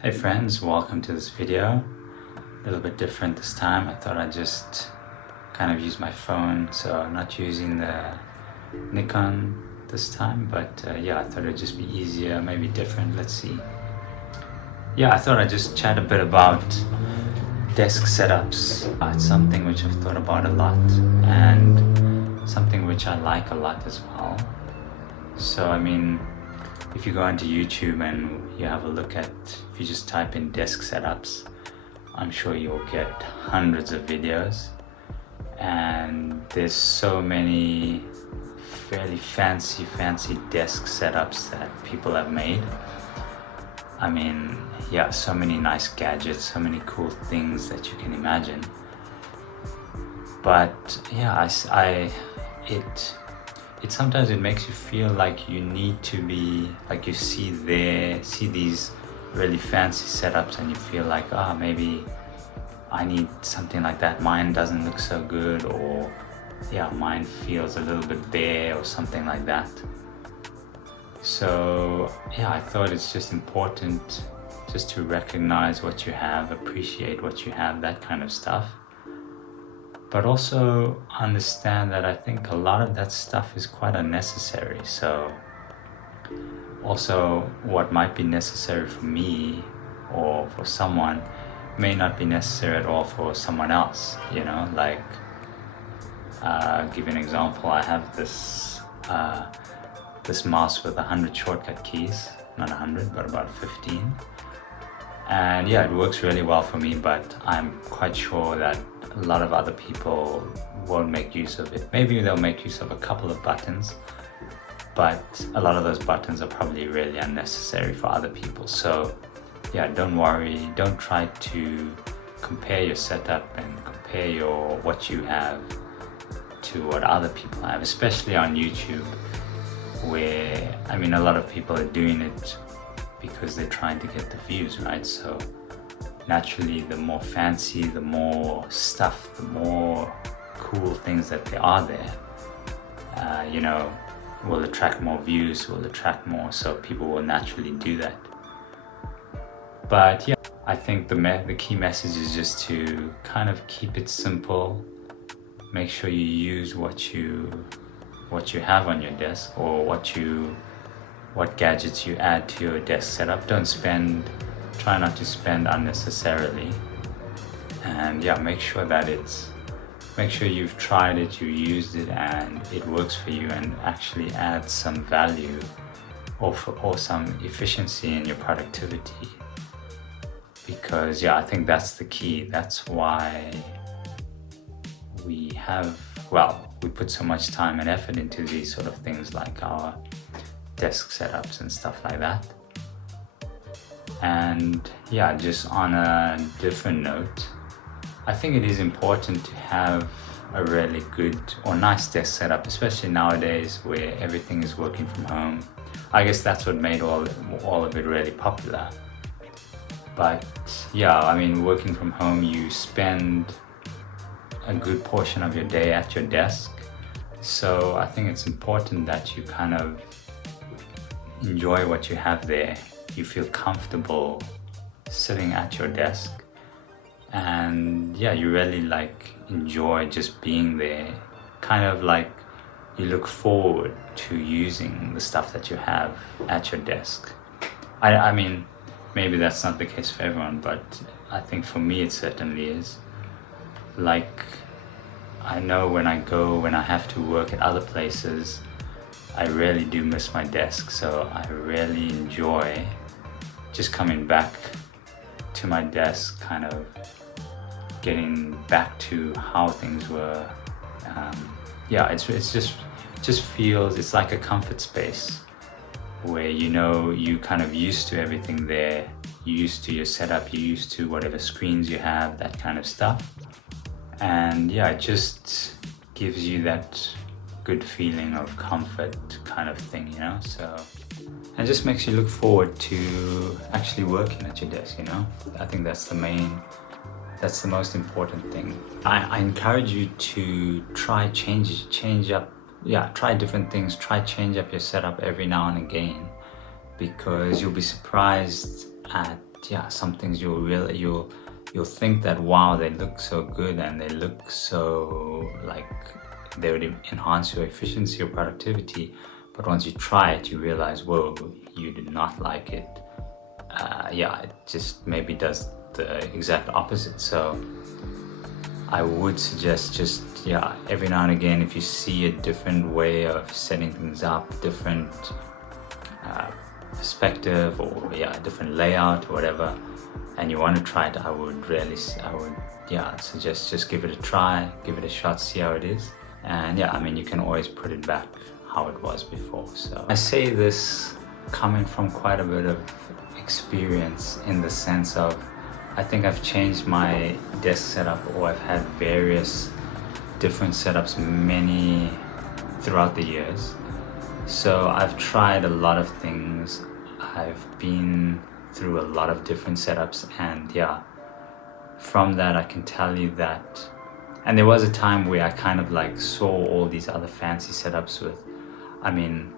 Hey friends, welcome to this video. A little bit different this time. I thought I'd just kind of use my phone, so I'm not using the Nikon this time, but yeah, I thought it'd just be easier, maybe different, let's see. Yeah, I thought I'd just chat a bit about desk setups. It's something which I've thought about a lot and something which I like a lot as well. So I mean, if you go onto YouTube and you have a look at, if you just type in desk setups, I'm sure you'll get hundreds of videos, and there's so many fairly fancy desk setups that people have made. I mean, yeah, so many nice gadgets, so many cool things that you can imagine. But yeah, it sometimes it makes you feel like you need to be, like you see these really fancy setups and you feel like, maybe I need something like that. Mine doesn't look so good, or yeah, mine feels a little bit bare or something like that. So yeah, I thought it's just important just to recognize what you have, appreciate what you have, that kind of stuff. But also understand that I think a lot of that stuff is quite unnecessary. So also what might be necessary for me or for someone may not be necessary at all for someone else, you know, like give you an example. I have this mouse with 100 shortcut keys, not 100 but about 15, and yeah, it works really well for me, but I'm quite sure that a lot of other people won't make use of it. Maybe they'll make use of a couple of buttons, but a lot of those buttons are probably really unnecessary for other people. So yeah, don't worry, don't try to compare your setup and compare what you have to what other people have, especially on YouTube, where I mean a lot of people are doing it because they're trying to get the views, right? So naturally, the more fancy, the more stuff, the more cool things that there are there, you know, will attract more views, will attract more, so people will naturally do that. But yeah, I think the key message is just to kind of keep it simple. Make sure you use what you have on your desk, or what gadgets you add to your desk setup. Try not to spend unnecessarily, and yeah, make sure you've tried it, you used it, and it works for you and actually adds some value or some efficiency in your productivity. Because yeah, I think that's the key. That's why we put so much time and effort into these sort of things like our desk setups and stuff like that. And yeah, just on a different note, I think it is important to have a really good or nice desk setup, especially nowadays where everything is working from home. I guess that's what made all of it really popular. But yeah, I mean, working from home, you spend a good portion of your day at your desk. So I think it's important that you kind of enjoy what you have there. You feel comfortable sitting at your desk, and yeah, you really enjoy just being there. Kind of like you look forward to using the stuff that you have at your desk. I mean, maybe that's not the case for everyone, but I think for me it certainly is. Like, I know when I have to work at other places, I really do miss my desk, so I really enjoy just coming back to my desk, kind of getting back to how things were. Yeah, it's just feels, it's like a comfort space where, you know, you kind of used to everything there. You're used to your setup, you're used to whatever screens you have, that kind of stuff. And yeah, it just gives you that good feeling of comfort kind of thing, you know. So, and it just makes you look forward to actually working at your desk, you know. I think that's the most important thing. I encourage you to try change up, try different things, change up your setup every now and again, because you'll be surprised at yeah, some things you'll think that, wow, they look so good and they look so like they would enhance your efficiency or productivity, but once you try it, you realize, whoa, you did not like it. Yeah, it just maybe does the exact opposite. So I would suggest just, yeah, every now and again, if you see a different way of setting things up, different perspective, or yeah, a different layout or whatever, and you want to try it, I would suggest just give it a try, give it a shot, see how it is. And yeah, I mean, you can always put it back how it was before. So I say this coming from quite a bit of experience, in the sense of, I think I've changed my desk setup, or I've had various different setups throughout the years. So I've tried a lot of things. I've been through a lot of different setups, and yeah, from that I can tell you that, and there was a time where I kind of like saw all these other fancy setups with, I mean,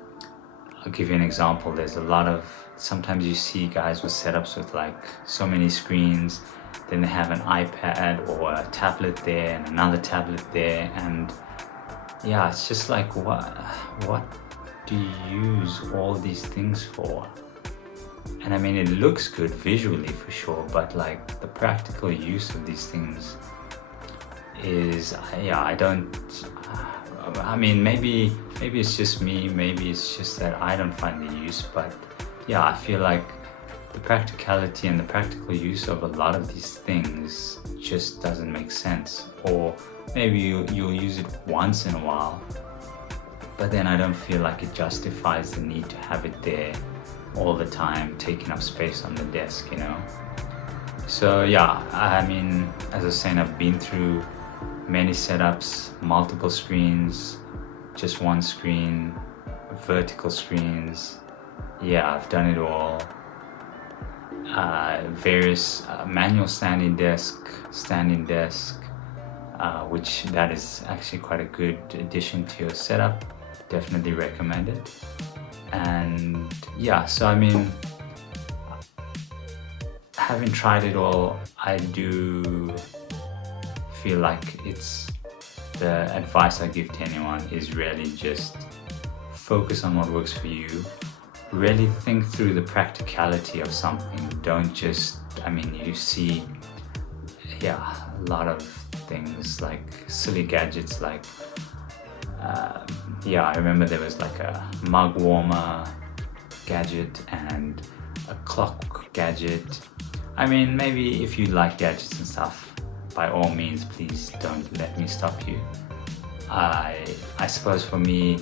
I'll give you an example. There's a lot of, sometimes you see guys with setups with like so many screens, then they have an iPad or a tablet there and another tablet there, and yeah, it's just like, what do you use all these things for? And I mean, it looks good visually for sure, but like the practical use of these things is, yeah, I mean, maybe it's just me, maybe it's just that I don't find the use, but yeah, I feel like the practicality and the practical use of a lot of these things just doesn't make sense. Or maybe you'll use it once in a while, but then I don't feel like it justifies the need to have it there all the time, taking up space on the desk, you know? So yeah, I mean, as I was saying, I've been through many setups, multiple screens, just one screen, vertical screens. Yeah, I've done it all. Various manual standing desk, which that is actually quite a good addition to your setup. Definitely recommend it. And yeah, so I mean, having tried it all, I do feel like the advice I give to anyone is really just focus on what works for you. Really think through the practicality of something. Don't just, I mean, you see, yeah, a lot of things like silly gadgets, like yeah, I remember there was like a mug warmer gadget and a clock gadget. I mean, maybe if you like gadgets and stuff, by all means, please don't let me stop you. I suppose for me,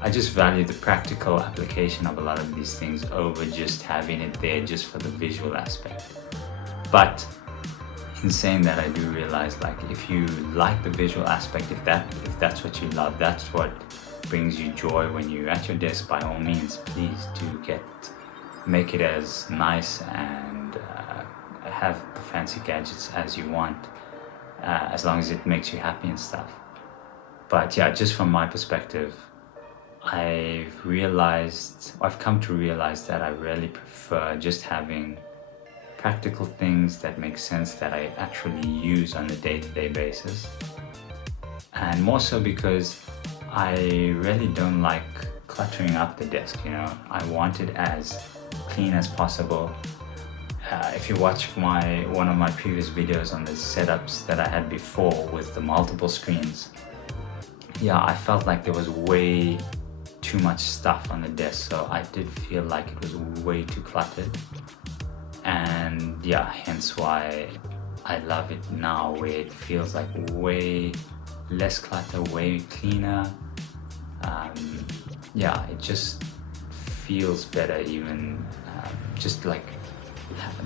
I just value the practical application of a lot of these things over just having it there just for the visual aspect. But in saying that, I do realize, like, if you like the visual aspect, if that's what you love, that's what brings you joy when you're at your desk, by all means, please do make it as nice and have the fancy gadgets as you want, as long as it makes you happy and stuff. But yeah, just from my perspective, I've come to realize that I really prefer just having practical things that make sense, that I actually use on a day-to-day basis. And more so because I really don't like cluttering up the desk, you know. I want it as clean as possible. If you watch one of my previous videos on the setups that I had before with the multiple screens, yeah, I felt like there was way too much stuff on the desk, so I did feel like it was way too cluttered. And yeah, hence why I love it now, where it feels like way less clutter, way cleaner. Yeah, it just feels better, even just like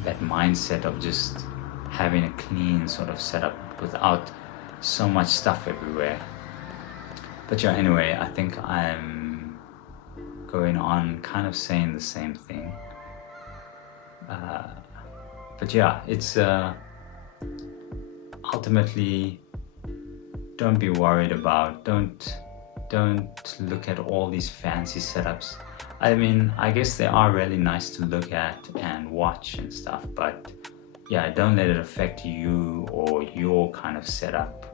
that mindset of just having a clean sort of setup without so much stuff everywhere. But yeah, anyway, I think I'm going on kind of saying the same thing. But yeah, it's ultimately, don't be worried about, don't don't look at all these fancy setups. I mean, I guess they are really nice to look at and watch and stuff, but yeah, don't let it affect you or your kind of setup.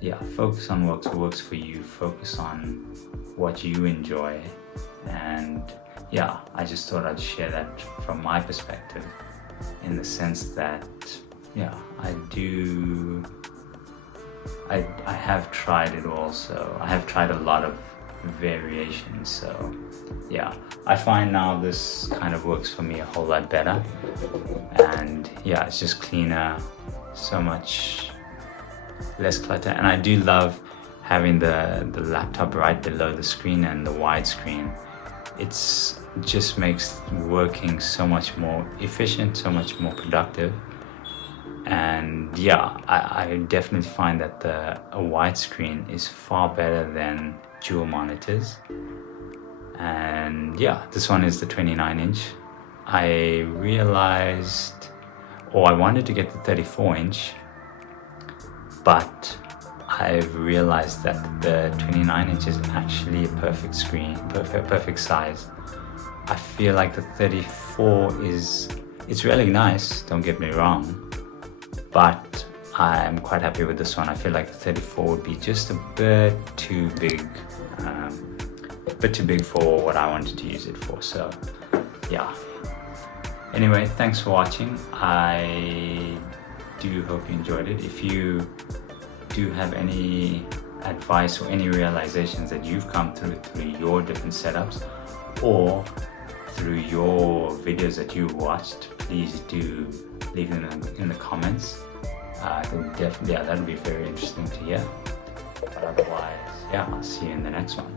Yeah, focus on what works for you, focus on what you enjoy. And yeah, I just thought I'd share that from my perspective, in the sense that, yeah, I have tried it also. I have tried a lot of variations, so yeah, I find now this kind of works for me a whole lot better. And yeah, it's just cleaner, so much less clutter. And I do love having the laptop right below the screen and the widescreen. It's just makes working so much more efficient, so much more productive. And yeah, I definitely find that a widescreen is far better than dual monitors. And yeah, this one is the 29-inch. I realized, or I wanted to get the 34-inch, but I've realized that the 29-inch is actually a perfect screen, perfect size. I feel like the 34 it's really nice, don't get me wrong, but I'm quite happy with this one. I feel like the 34 would be just a bit too big, for what I wanted to use it for. So yeah. Anyway, thanks for watching. I do hope you enjoyed it. If you do have any advice or any realizations that you've come through your different setups or through your videos that you've watched, please do leave them in the comments. That'll be very interesting to hear. But otherwise, yeah, I'll see you in the next one.